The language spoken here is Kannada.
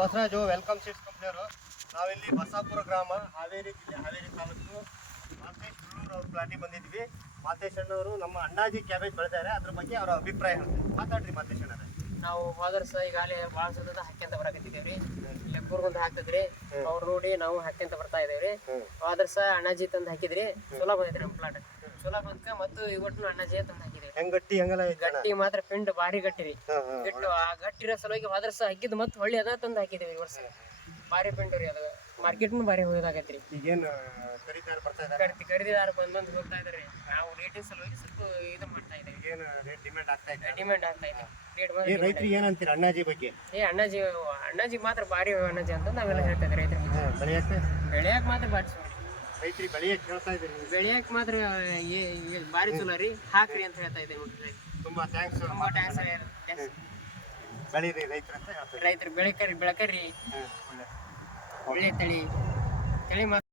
Basavaraju welcome seeds ಕಂಪ್ನಿಯವರು. ನಾವಿಲ್ಲಿ ಬಸಾಪುರ ಗ್ರಾಮ, ಹಾವೇರಿ ಜಿಲ್ಲೆ, ಹಾವೇರಿ ತಾಲೂಕು, ಮಾತೇಶ್ ಹುಲ್ಲೂರು ಅವ್ರ ಪ್ಲಾಟಿಗೆ ಬಂದಿದ್ವಿ. ಮಾತೇಶ್ ಅಣ್ಣವರು ನಮ್ಮ ಅಣ್ಣಾಜಿ ಕ್ಯಾಬೇಜ್ ಬೆಳೆದಾರೆ, ಅದ್ರ ಬಗ್ಗೆ ಅವರ ಅಭಿಪ್ರಾಯ ಹೇಳ್ತಾರೆ. ಮಾತಾಡ್ರಿ ಮಾತೇಶ್ ಅಣ್ಣ. ನಾವು ಹೋದರ್ಸ ಈಗಾಗಲೇ ಭಾಳ ಸದದ ಹಾಕ್ಯಂತ ಬರಾಕತ್ತಿದ್ದೇವ್ರಿ. ಲೆಕ್ಕೂರ್ಗೊಂದು ಹಾಕ್ತದ್ರಿ, ಅವ್ರು ನೋಡಿ ನಾವು ಹಾಕ್ಯಂತ ಬರ್ತಾ ಇದೇವ್ರಿ. ಹೋದರ್ಸ ಅಣ್ಣಾಜಿ ತಂದು ಹಾಕಿದ್ರಿ, ಚಲೋ ಬಂದಿದ್ರಿ ನಮ್ಮ ಪ್ಲಾಟ್. ಚಲೋ ಬಂದ್ಕ ಮತ್ತು ಇವತ್ತು ಅಣ್ಣಾಜಿ ತಂದು ಹಾಕಿದ್ರಿ. ಹೆಂಗ್ ಗಟ್ಟಿ ಹೆಂಗಲ್ಲ ಗಟ್ಟಿ ಮಾತ್ರ ಪಿಂಡ್ ಭಾರಿ ಗಟ್ಟಿ ರೀ. ಗಟ್ಟು ಆ ಗಟ್ಟಿರೋ ಸಲುವಾಗಿ ಹೋದರ್ಸ ಹಾಕಿದ್ ಮತ್ತೆ ಹೊಳ್ಳಿ ಅದ ತಂದು ಹಾಕಿದೇವಿ. ಈ ವರ್ಷ ಭಾರಿ ಪಿಂಡ್ ರೀ, ಅದು ಮಾರ್ಕೆಟ್ನು ಭಾರಿ ಹೋಗೋದಾಗತ್ರಿ. ಈಗೇನು ಖರೀದಾರ ಬರ್ತಾ ಇದ್ದಾರೆ, ಖರೀದಿದಾರ ಬಂದು ಹೋಗ್ತಾ ಇದಾರೆ. ನಾವು ರೇಟಿನ ಸಲುವಾಗಿ ಸ್ವಲ್ಪ ಇದು ಮಾಡ್ತಾ ಇದ್ದೇವೆ. ಏನು ರೇಟ್ ಡಿಮ್ಯಾಂಡ್ ಆಗ್ತಾ ಇದೆ? ಡಿಮ್ಯಾಂಡ್ ಆಗ್ತಾ ಇದೆ. ರೈತರಿಗೆ ಏನಂತೀರ ಅಣ್ಣಾಜಿ ಬಗ್ಗೆ? ಅಣ್ಣಾಜಿ ಮಾತ್ರ ಭಾರಿ ಅಣ್ಣಾಜಿ ಅಂತ ನಾವೆಲ್ಲ ಹೇಳ್ತಾ ಇದ್ರಿ. ರೈತರಿಗೆ ಬೆಳೆಯಕ್ ಮಾತ್ರ ಭಾರಿ ಚಲೋ. ರೈತರಿಗೆ ಬೆಳೆಯಕ್ಕೆ ಹೇಳ್ತಾ ಇದ್ದೀರಿ, ಬೆಳೆಯಕ್ ಮಾತ್ರ ಭಾರಿ ಚಲೋ ರೀ. ಹಾಕ್ರಿ ಅಂತ ಹೇಳ್ತಾ ಇದ್ದೇವೆ ನೋಡ್ರಿ. ತುಂಬಾ ಥ್ಯಾಂಕ್ಸ್. ಬೆಳೀರಿ ರೈತರು ಅಂತ ಹೇಳ್ತಾರೆ. ರೈತರು ಬೆಳಕರಿ ಒಳ್ಳೆ ತಳಿ ಮಾತ್ರ